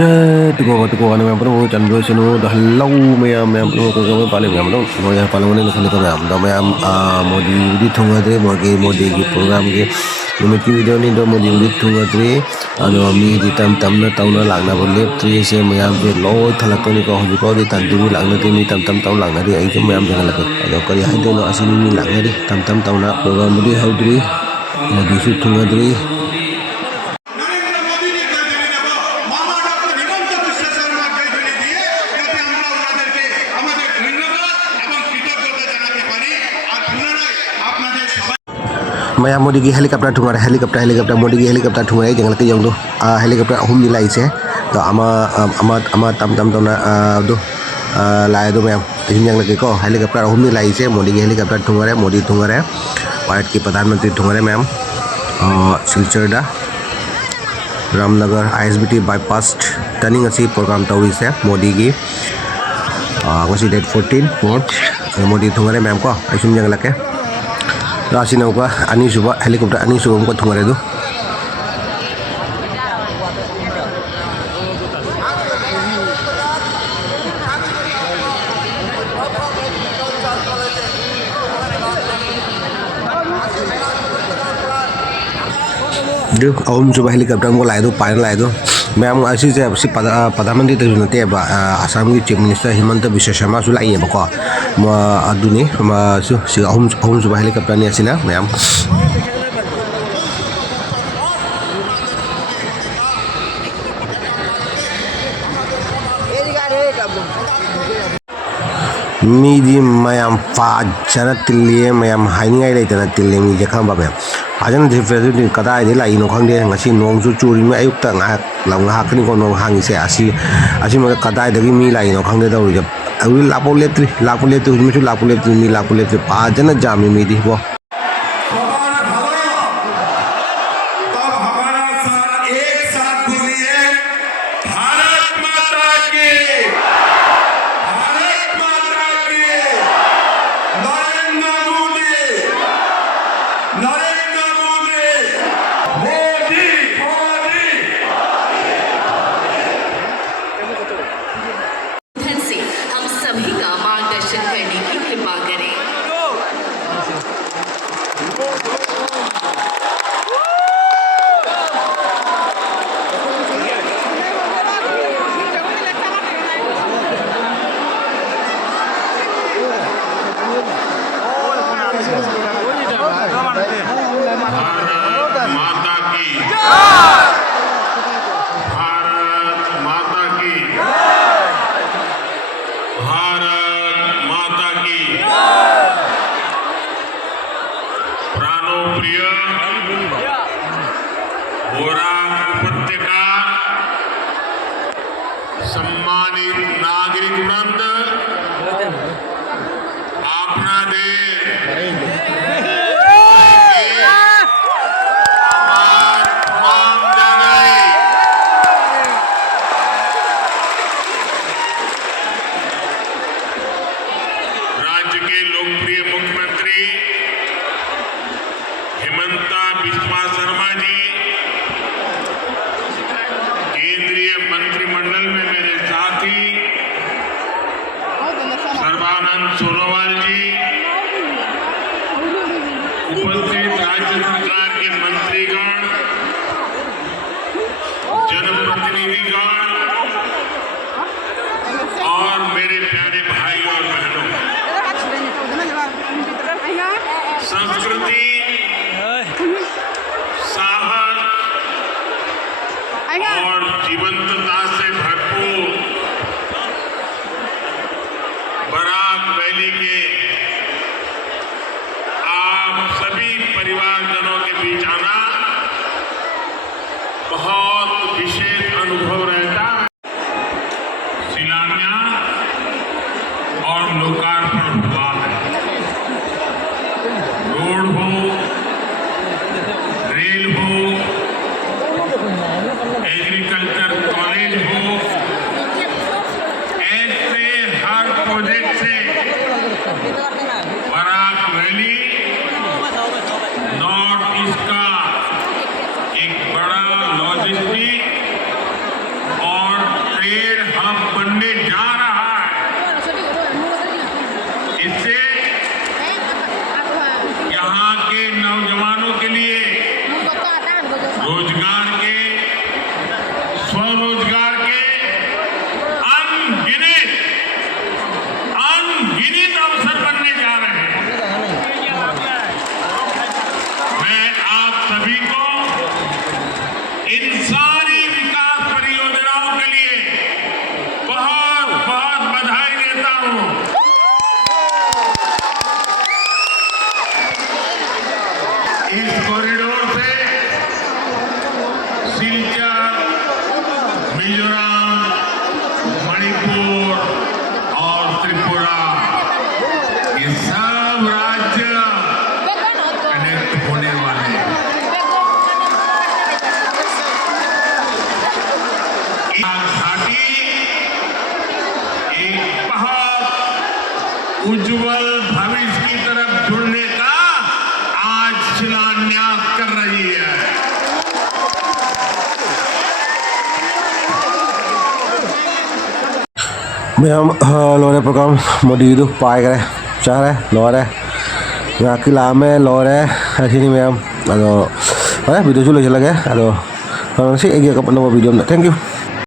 tuko ano memang perlu can dua sunu dah lau memang perlu kau paling memang dong mau yang paling mana nak kau memang dah memang modi di thunga dre modi ki program ki numit ki video ni do modi di thunga dre ano mi di tam na tau na lang na boleh tri se memang je lo thalak ni ko hoji ko di tan tu lang na ti mi tam tau lang na di ai ke memang jangan lagi ano kali hai de no asini mi lang na di tam tau na program modi hau dre modi su thunga dre मैं मोदी की helicopter ठुंगा helicopter Modi की helicopter ठुंगा जंगल के young दो helicopter अहुम निलाई से तो अमा तम तो ना दो लाए दो मैं इन जंगल के को हेलीकॉप्टर अहुम निलाई से मोदी की हेलीकॉप्टर ठुंगा रे मोदी ठुंगा रे भारत की प्रधानमंत्री ठुंगा रे मैम सिलचरदा रामनगर ISBT बाईपास टर्निंग अच्छी प्रोग्राम तौरी से मोदी की डेट 14 मोदी ठुंगा रे मैम को इन जंगल के राशि नौका अनी सुबह हेलीकॉप्टर अनी सुबह को थुंगरे दो अहम सुबह हेलीकॉप्टर को लाए दो पायन लाए दो मैम ऐसी से प्रधानमंत्री तक नते असम की चीफ मिनिस्टर हिमंत बिश्व शर्मा सु लाइएबको अदुनी अहम सुबह हेलीकॉप्टर ने असिना मैम मीदी मैम फाजन तिल्ली मैम हाइनिंगाई लेतना तिल्ली मी जखम मैम फाजन दिफेदु कदाई लाइनो खंदे ngasi नोंजु चूरी मी अयुक्त lam ngahakni ko nong hangi se asi mo kadai dagi mi laino khangde dawi jab awi lapo lepri mi chu lapo lepri mi lapo lepri फाजन Jami मी दी bo सभी का मार्गदर्शन करने की कृपा करें। उपत्यका सम्मानित नागरिक वृंद अपना राज्य के लोकप्रिय मुख्यमंत्री हिमंता बिस्वा शर्मा जी, केंद्रीय मंत्रिमंडल में मेरे साथी सर्बानंद सोनोवाल जी, उपस्थित राज्य सरकार के मंत्रीगण, जनप्रतिनिधिगण और मेरे प्यारे भाई और बहनों, संस्कृति, साहस और जीवंतता से भरपूर बराक वैली के आप सभी परिवारजनों के बीच आना बहुत विशेष अनुभव रहता है। शिलान्यास और लोका इससे यहाँ के नौजवानों के लिए रोजगार के, स्वरोजगार के अनगिनत अवसर बनने जा रहे हैं। मैं आप सभी को इन सारी विकास परियोजनाओं के लिए बहुत बहुत बधाई देता हूँ। इस कॉरिडोर से सिलचर, मिजोरम, मणिपुर और त्रिपुरा ये सब राज्य कनेक्ट होने वाले हैं। घाटी एक बहुत उज्जवल भविष्य की तरफ जुड़ने का आज शिलान्यास कर रही है। मैम लोरे प्रोग्राम मोदी itu pai kare cara lore ngaki lame lore sini मैम ado video dulu lagi ado kalau sih egi kapan video thank you